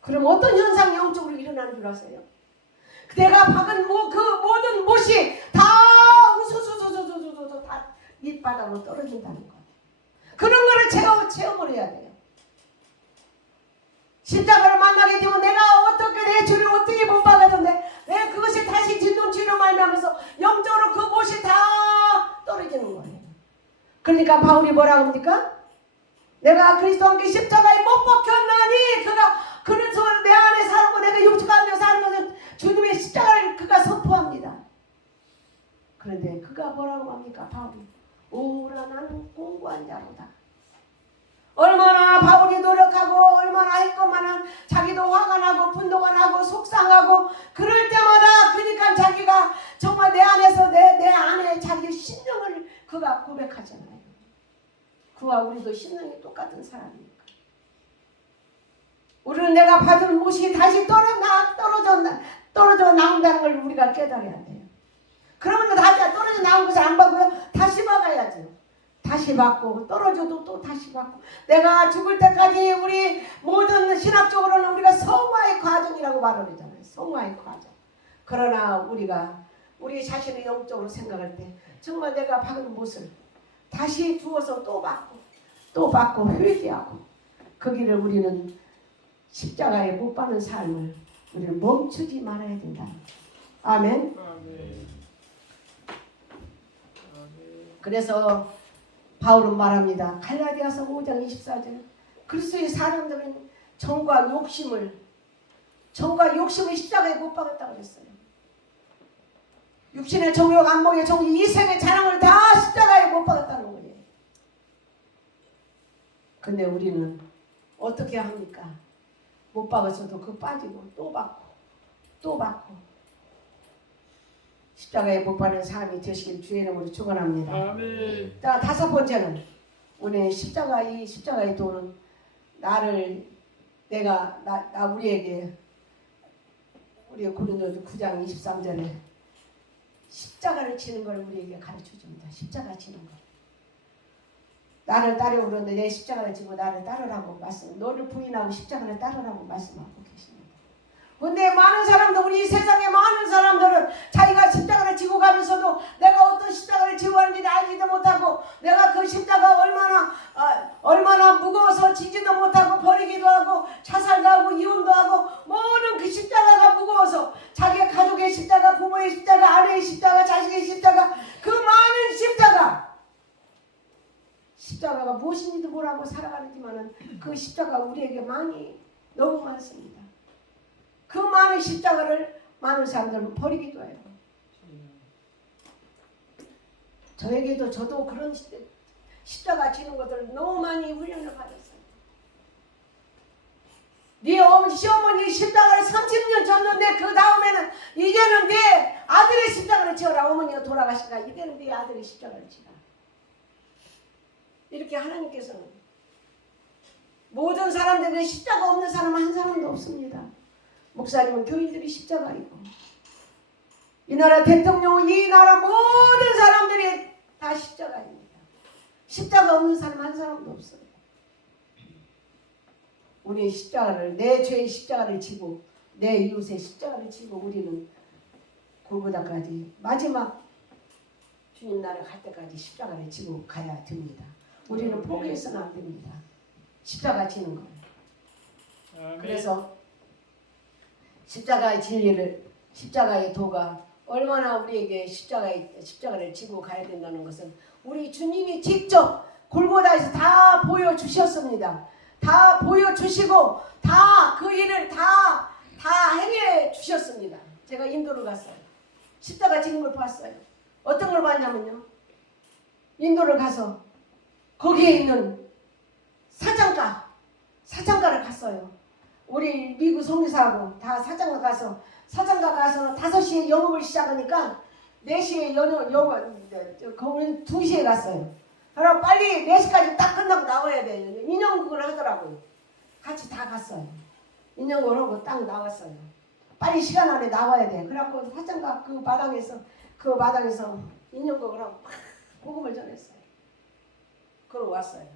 그럼 어떤 현상이 영적으로 일어나는 줄 아세요? 내가 박은 그 모든 못이 다 우수수수수수수 다 밑바닥으로 떨어진다는 거예요. 그런 거를 체험을 해야 돼요. 십자가를 만나게 되면 내가 어떻게 내 죄를 어떻게 못 박았는데 내가 그것이 다시 진동치료 말미암아서 영적으로 그 못이 다 떨어지는 거예요. 그러니까 바울이 뭐라고 합니까? 내가 그리스도와 함께 십자가에 못 박혔나니 그래서 내 안에 살고 내가 육체 가운데 사는 것은 주님의 십자가를 그가 선포합니다. 그런데 그가 뭐라고 합니까? 바울이 오라 나는 공고한 자로다. 얼마나 바울이 노력하고 얼마나 했건만은 자기도 화가 나고 분노가 나고 속상하고 그럴 때마다 그러니까 자기가 정말 내 안에서 내 안에 자기의 신령을 그가 고백하잖아요. 그와 우리도 신령이 똑같은 사람이니까. 우리는 내가 받은 못이 다시 떨어져 나온다는 걸 우리가 깨달아야 돼요. 그러면 다시 떨어져 나온 것을 안 받고요. 다시 박아야죠. 다시 받고 떨어져도 또 다시 받고 내가 죽을 때까지 우리 모든 신학적으로는 우리가 성화의 과정이라고 말을 하잖아요. 성화의 과정. 그러나 우리가 우리 자신의 영적으로 생각할 때 정말 내가 박은 못을 다시 두어서 또 받고 회개하고 그 길을 우리는 십자가에 못 박는 삶을 우리는 멈추지 말아야 된다. 아멘. 그래서 바울은 말합니다. 갈라디아서 5장 24절 그리스도의 사람들은 정과 욕심을 십자가에 못 박았다고 그랬어요. 육신의 정욕, 안목의 정욕, 이생의 자랑을 다 십자가에 못 박았다는 거예요. 근데 우리는 어떻게 합니까? 못 박았어도 그 빠지고 또 받고 십자가에 못 박는 삶이 되시길 주의 이름으로 축원합니다. 아멘. 자, 다섯 번째는 우리 십자가의 도는 우리에게 우리 고린도서 9장 23절에 십자가를 치는 걸 우리에게 가르쳐 줍니다. 십자가 치는 거. 나를 따르고 그러는데 내 십자가를 지고 나를 따르라고 너를 부인하고 십자가를 따르라고 말씀하고 계십니다. 근데 많은 사람들 우리 세상에 많은 사람들은 자기가 십자가를 지고 가면서도 내가 어떤 십자가를 지고 가는지 알지도 못하고 내가 그 십자가 얼마나 무거워서 지지도 못하고 버리기도 하고 자살도 하고 이혼도 하고 모든 그 십자가가 무거워서 자기의 가족의 십자가, 부모의 십자가, 아내의 십자가, 자식의 십자가 그 많은 십자가가 무엇인지도 모르고 살아가지만은 그 십자가 우리에게 너무 많습니다. 그 많은 십자가를 많은 사람들은 버리기도 해요. 저도 그런 십자가 지는 것들을 너무 많이 훈련을 받았어요. 네 시어머니 십자가를 30년 졌는데 그 다음에는 이제는 네 아들의 십자가를 지어라. 어머니가 돌아가시니까 이제는 네 아들의 십자가를 지라. 이렇게 하나님께서는 모든 사람들은 십자가 없는 사람 한 사람도 없습니다. 목사님은 교인들이 십자가이고 이 나라 대통령은 이 나라 모든 사람들이 다 십자가입니다. 십자가 없는 사람 한 사람도 없어요. 우리 십자가를 내 죄의 십자가를 지고 내 이웃의 십자가를 지고 우리는 골고다까지 마지막 주님 나라 갈 때까지 십자가를 지고 가야 됩니다. 우리는 포기해서는 안 됩니다. 십자가 지는 거예요. 그래서 십자가의 진리를 십자가의 도가 얼마나 우리에게 십자가를 지고 가야 된다는 것은 우리 주님이 직접 골고다에서 다 보여주셨습니다. 다 보여주시고 다 그 일을 다 해결해 주셨습니다. 제가 인도를 갔어요. 십자가 지는 걸 봤어요. 어떤 걸 봤냐면요. 인도를 가서 거기에 있는 사장가를 갔어요. 우리 미국 성교사하고 다 사장가 가서는 5시에 영업을 시작하니까 4시에 거기는 2시에 갔어요. 그럼 빨리 4시까지 딱 끝나고 나와야 돼요. 인형극을 하더라고요. 같이 다 갔어요. 인형극을 하고 딱 나왔어요. 빨리 시간 안에 나와야 돼. 그래갖고 사장가 그 마당에서 인형극을 하고 막 복음을 전했어요. 그러고 왔어요.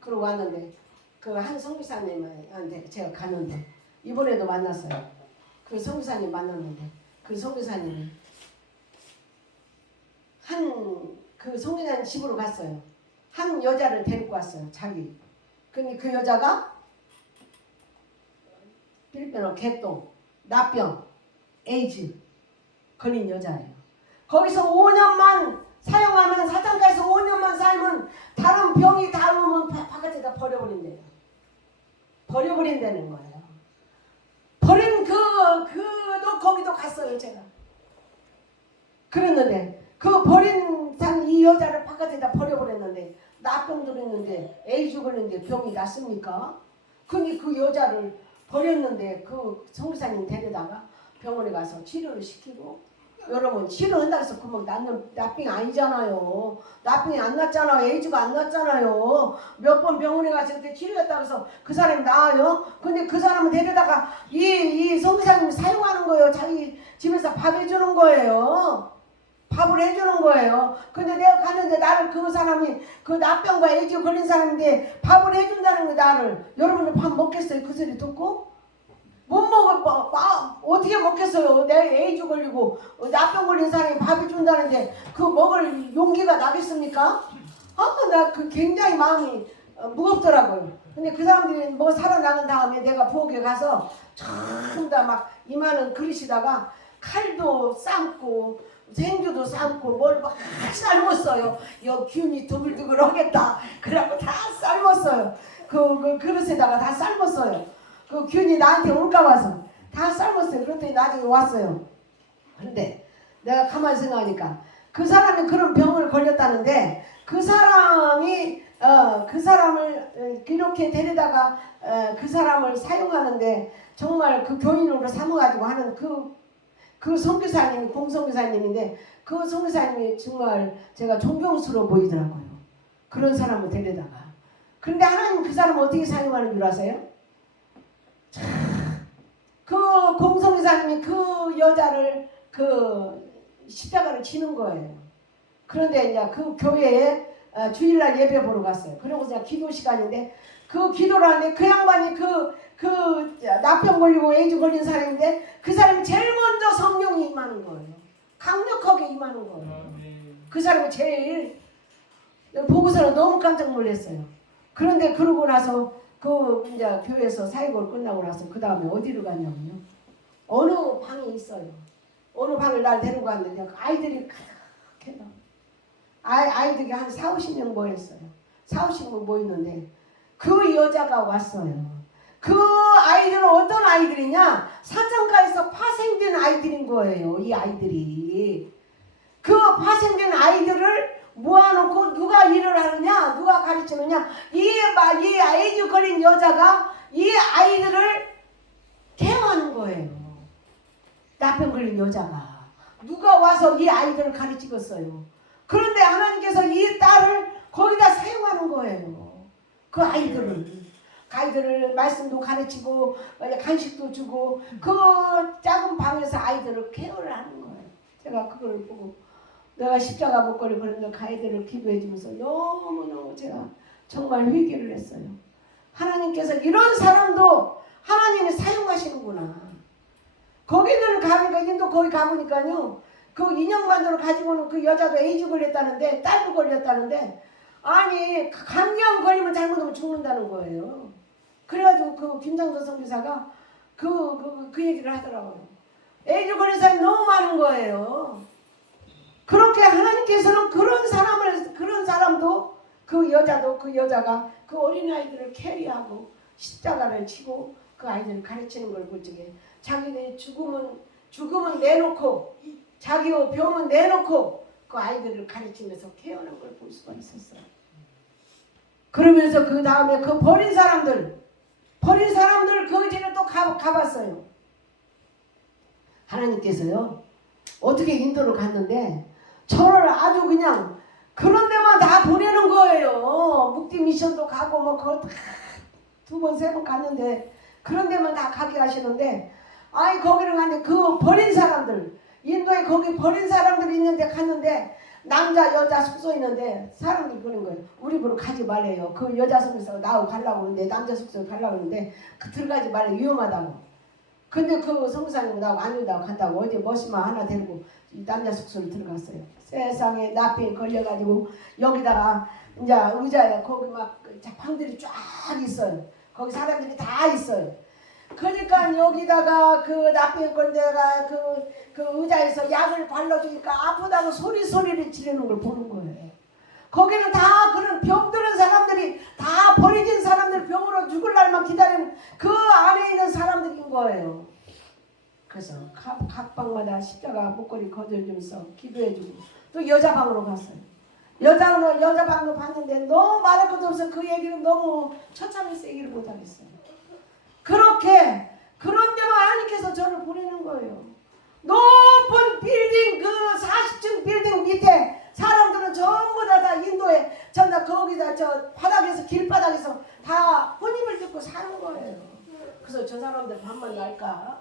그러고 왔는데 그 한 선교사님한테 제가 가는데 이번에도 만났어요. 그 선교사님 만났는데 그 선교사님이 그 선교사님 집으로 갔어요. 한 여자를 데리고 왔어요. 자기. 근데 그 여자가 필리핀어 개똥, 나병, 에이즈 걸린 여자예요. 거기서 5년만 사용하면 사장가에서 5년만 살면 다른 병이 다 오면 바깥에다 버려버린대요. 버려버린다는 거예요. 버린 그도 거기도 갔어요. 제가. 그랬는데 그 버린 이 여자를 바깥에다 버려버렸는데 나병 들었는데 에이즈 걸렸는데 병이 났습니까? 근데 그 여자를 버렸는데 그 성교사님 데려다가 병원에 가서 치료를 시키고 여러분 치료한다고 해서 그만 나병이 아니잖아요. 나병이 안 났잖아요. 에이즈가 안 났잖아요. 몇 번 병원에 가서 이렇게 치료했다고 해서 그 사람이 나아요? 근데 그 사람을 데려다가 이 성교사님이 사용하는 거예요. 자기 집에서 밥 해주는 거예요. 밥을 해주는 거예요. 근데 내가 갔는데 나를 그 사람이 그 나병과 에이즈 걸린 사람인데 밥을 해준다는 거 나를 여러분들 밥 먹겠어요? 그 소리 듣고? 못 먹어. 어떻게 먹겠어요? 내가 에이즈 걸리고 나병 걸린 사람이 밥을 준다는데 그 먹을 용기가 나겠습니까? 나 그 굉장히 마음이 무겁더라고요. 근데 그 사람들이 뭐 살아나는 다음에 내가 부엌에 가서 전부 다 막 이만한 그릇에다가 칼도 삶고 생주도 삶고 뭘 막 삶았어요. 균이 두글두글 하겠다. 그래갖고 다 삶았어요. 그 그릇에다가 다 삶았어요. 그 균이 나한테 올까 봐서 다 삶았어요. 그랬더니 나중에 왔어요. 근데 내가 가만히 생각하니까 그 사람이 그런 병을 걸렸다는데 그 사람이 그 사람을 이렇게 데려다가 그 사람을 사용하는데 정말 그 교인으로 삼아가지고 하는 그 선교사님이 공선교사님인데 그 선교사님이 정말 제가 존경스러워 보이더라고요. 그런 사람을 데려다가. 그런데 하나님 그 사람을 어떻게 사용하는 줄 아세요? 그 공성기사님이 그 여자를 그 십자가를 치는 거예요. 그런데 이제 그 교회에 주일날 예배 보러 갔어요. 그리고 이제 기도 시간인데 그 기도를 하는데 그 양반이 그 나병 걸리고 에이즈 걸린 사람인데 그 사람이 제일 먼저 성령이 임하는 거예요. 강력하게 임하는 거예요. 그 사람이 제일 보고서는 너무 깜짝 놀랐어요. 그런데 그러고 나서 그 이제 교회에서 사역을 끝나고 나서 그 다음에 어디로 갔냐면요. 어느 방이 있어요. 어느 방을 날 데리고 갔는데 아이들이 가득해요. 아이들이 한 40-50명 모였어요. 40-50명 모였는데 그 여자가 왔어요. 그 아이들은 어떤 아이들이냐? 사창가에서 파생된 아이들인 거예요. 이 아이들이. 그 파생된 아이들을 모아놓고 누가 일을 하느냐? 누가 가르치느냐? 이 에이즈 걸린 여자가 이 아이들을 케어하는 거예요. 나병 걸린 여자가. 누가 와서 이 아이들을 가르치겠어요. 그런데 하나님께서 이 딸을 거기다 사용하는 거예요. 그 아이들을 말씀도 가르치고 간식도 주고 그 작은 방에서 아이들을 케어를 하는 거예요. 제가 그걸 보고 내가 십자가 못 걸리고 그런 그 아이들을 기도해 주면서 너무너무 제가 정말 회개를 했어요. 하나님께서 이런 사람도 하나님이 사용하시는구나. 거기를 가니까 인도 거기 가보니까요. 그 인형만으로 가지고는 그 여자도 에이즈 걸렸다는데 딸도 걸렸다는데 아니 감기암 걸리면 잘못하면 죽는다는 거예요. 그래가지고 그 김상도 선교사가 그 얘기를 하더라고요. 에이즈 걸린 사람이 너무 많은 거예요. 그렇게 하나님께서는 그런 사람도 그 여자가 그 어린아이들을 캐리하고 십자가를 치고 그 아이들을 가르치는 걸 볼 적에 자기네 죽음은 내놓고 자기의 병은 내놓고 그 아이들을 가르치면서 케어하는 걸 볼 수가 있었어요. 그러면서 그 다음에 그 버린 사람들 그 집에 또 가봤어요. 하나님께서요 어떻게 인도를 갔는데 저를 아주 그냥 그런 데만 다 보내는 거예요. 묵디 미션도 가고 뭐 그걸 다 2번 3번 갔는데 그런 데만 다 가게 하시는데 아이 거기를 갔는데 그 버린 사람들 인도에 거기 버린 사람들이 있는데 갔는데 남자 여자 숙소 있는데 사람들이 그런 거예요. 우리 보러 가지 말래요. 그 여자 숙소 나하고 가려고 하는데 남자 숙소 가려고 하는데 그 들어가지 말래 위험하다고. 근데 그 성사님 나하고 안 된다고 간다고 어제 머신만 하나 데리고 남자 숙소를 들어갔어요. 세상에 나병 걸려가지고 여기다가 이제 의자에 거기 막 방들이 쫙 있어요. 거기 사람들이 다 있어요. 그러니까 여기다가 그 나병 걸린 데가 그 의자에서 약을 발라주니까 아프다고 소리를 지르는 걸 보는 거예요. 거기는 다 그런 병들은 사람들이 다 버려진 사람들 병으로 죽을 날만 기다리는 그 안에 있는 사람들인 거예요. 그래서 각 방마다 십자가 목걸이 거들주면서 기도해주고 또 여자 방으로 갔어요. 여자 방으로 봤는데 너무 말할 것도 없어. 그 얘기는 너무 처참해서 얘기를 못하겠어요. 그렇게 그런 데만 하나님께서 저를 보내는 거예요. 높은 빌딩 그 40층 빌딩 밑에 사람들은 전부 다 인도에 전다 거기다 저 바닥에서 길바닥에서 다 혼입을 듣고 사는 거예요. 그래서 저 사람들 밥만 날까?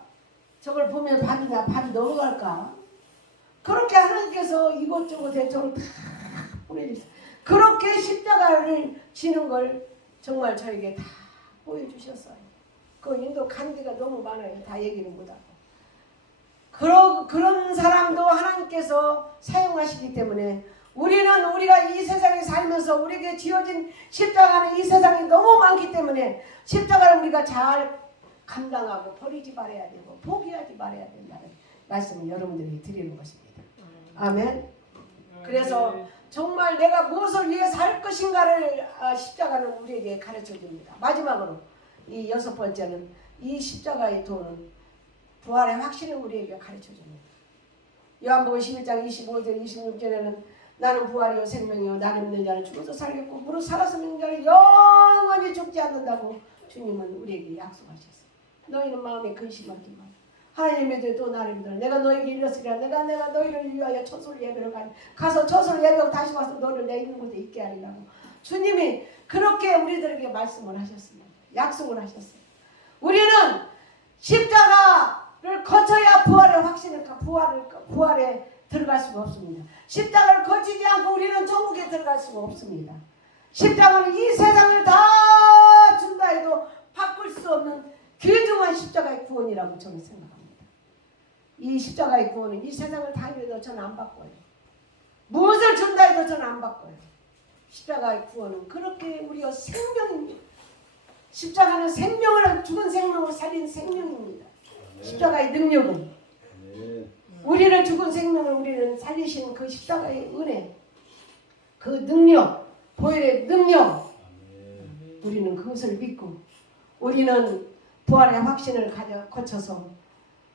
저걸 보면 밥이 넘어갈까? 그렇게 하나님께서 이것저것 저걸 다 보내주세요. 그렇게 십자가를 지는 걸 정말 저에게 다 보여주셨어요. 그 인도 간 데가 너무 많아요. 다 얘기를 못하고. 그런 사람도 하나님께서 사용하시기 때문에 우리가 이 세상에 살면서 우리에게 지어진 십자가는 이 세상에 너무 많기 때문에 십자가를 우리가 잘 감당하고 버리지 말아야 되고 포기하지 말아야 된다는 말씀을 여러분들이 드리는 것입니다. 아멘. 그래서 정말 내가 무엇을 위해서 할 것인가를 십자가는 우리에게 가르쳐 줍니다. 마지막으로 이 6번째는 이 십자가의 도는 부활의 확신을 우리에게 가르쳐 줍니다. 요한복음 11장 25절 26절에는 나는 부활이요 생명이요 나를 믿는 자는 죽어도 살겠고 무릇 살아서 믿는 자는 영원히 죽지 않는다고 주님은 우리에게 약속하셨어요. 너희는 마음에 근심하지 마. 하나님의 또 나를 믿으라. 내가 너에게 이르렀으리라. 내가 너희를 위하여 초설 예배를 가서 초설 예배하고 다시 와서 너를 내 있는 곳에 있게 하리라고 주님이 그렇게 우리들에게 말씀을 하셨습니다. 약속을 하셨어요. 우리는 십자가를 거쳐야 부활의 확신을 부활에 들어갈 수가 없습니다. 십자가를 거치지 않고 우리는 천국에 들어갈 수가 없습니다. 십자가는 이 세상을 다 준다 해도 바꿀 수 없는 귀중한 십자가의 구원이라고 저는 생각합니다. 이 십자가의 구원은 이 세상을 다 해도 저는 안 바꿔요. 무엇을 준다 해도 저는 안 바꿔요. 십자가의 구원은 그렇게 우리의 생명입니다. 십자가는 죽은 생명을 살린 생명입니다. 십자가의 능력은 우리를 죽은 생명을 우리는 살리신 그 십자가의 은혜, 그 능력, 보혈의 능력, 우리는 그것을 믿고 우리는 부활의 확신을 거쳐서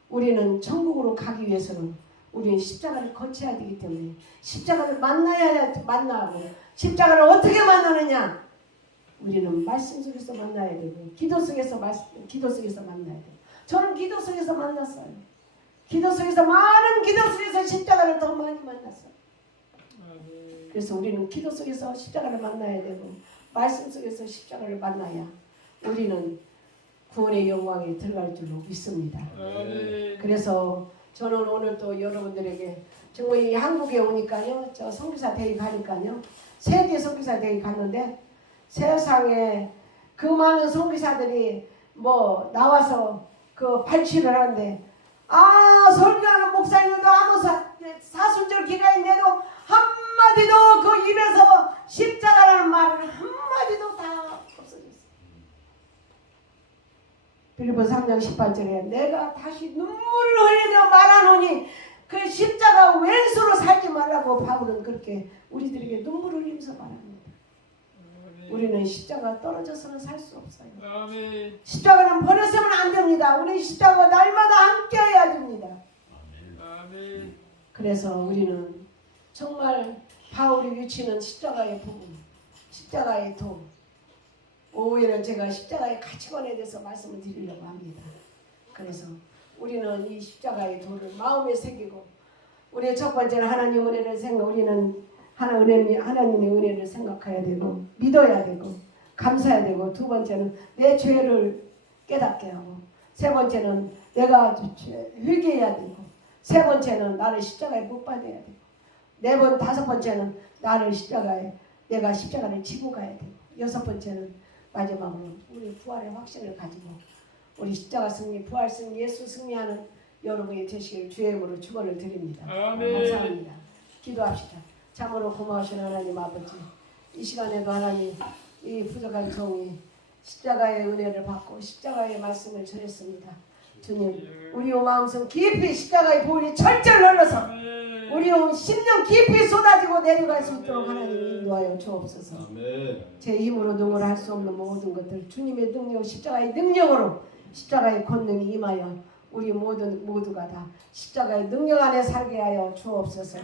우리는 천국으로 가기 위해서는 우리는 십자가를 거쳐야 되기 때문에 십자가를 만나고 십자가를 어떻게 만나느냐? 우리는 말씀 속에서 만나야 되고 기도 속에서 만나야 되고 저는 기도 속에서 만났어요. 많은 기도 속에서 십자가를 더 많이 만났어요. 그래서 우리는 기도 속에서 십자가를 만나야 되고 말씀 속에서 십자가를 만나야 우리는 구원의 영광에 들어갈 줄로 믿습니다. 그래서 저는 오늘 또 여러분들에게 정말 이 한국에 오니까요, 저 선교사 대회 가니까요, 세계 선교사 대회 갔는데 세상에 그 많은 선교사들이 뭐 나와서 그 발치를 하는데 설교하는 목사님도 아무 사순절 기간인데도 한마디도 그 입에서 십자가라는 말을 한마디도 다 없어졌어요. 빌립보서 3장 18절에 내가 다시 눈물을 흘리며 말하노니 그 십자가 왼수로 살지 말라고 바울은 그렇게 우리들에게 눈물을 흘리면서 말합니다. 우리는 십자가 떨어져서는 살 수 없어요. 십자가는 버렸으면 안 됩니다. 우리 십자가와 날마다 함께해야 됩니다. 그래서 우리는 정말 바울이 외치는 십자가의 부분, 십자가의 도, 오후에는 제가 십자가의 가치관에 대해서 말씀을 드리려고 합니다. 그래서 우리는 이 십자가의 도를 마음에 새기고 우리의 첫 번째는 하나님 은혜를 생각, 우리는 하나님의 은혜를 생각해야 되고 믿어야 되고 감사해야 되고, 두 번째는 내 죄를 깨닫게 하고, 세 번째는 내가 회개해야 되고, 세 번째는 나를 십자가에 못 박아야 되고, 다섯 번째는 내가 십자가를 지고 가야 되고, 여섯 번째는 마지막으로 우리 부활의 확신을 가지고 우리 십자가 승리, 부활 승리, 예수 승리하는 여러분이 되시길 주의 이름으로 축원을 드립니다. 감사합니다. 기도합시다. 참으로 고마우신 하나님 아버지, 이 시간에도 하나님 이 부족한 종이 십자가의 은혜를 받고 십자가의 말씀을 전했습니다. 주님, 우리 마음속 깊이 십자가의 보혈이 철철 흘러서 우리 심령 깊이 쏟아지고 내려갈 수 있도록 하나님 인도하여 주옵소서. 제 힘으로 능을 할 수 없는 모든 것들 주님의 능력, 십자가의 능력으로 십자가의 권능이 임하여 우리 모두가 다 십자가의 능력 안에 살게 하여 주옵소서.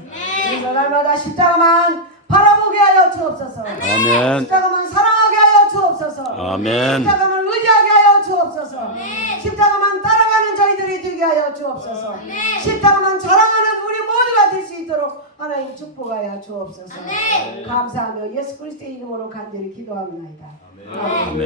그래서 날마다 십자가만 바라보게 하여 주옵소서. 아멘. 십자가만 사랑하게 하여 주옵소서. 아멘. 십자가만 의지하게 하여 주옵소서. 십자가만 따라가는 저희들이 되게 하여 주옵소서. 십자가만 자랑하는 우리 모두가 될 수 있도록 하나님 축복하여 주옵소서. 감사하며 예수 그리스도의 이름으로 간절히 기도합니다. 아멘.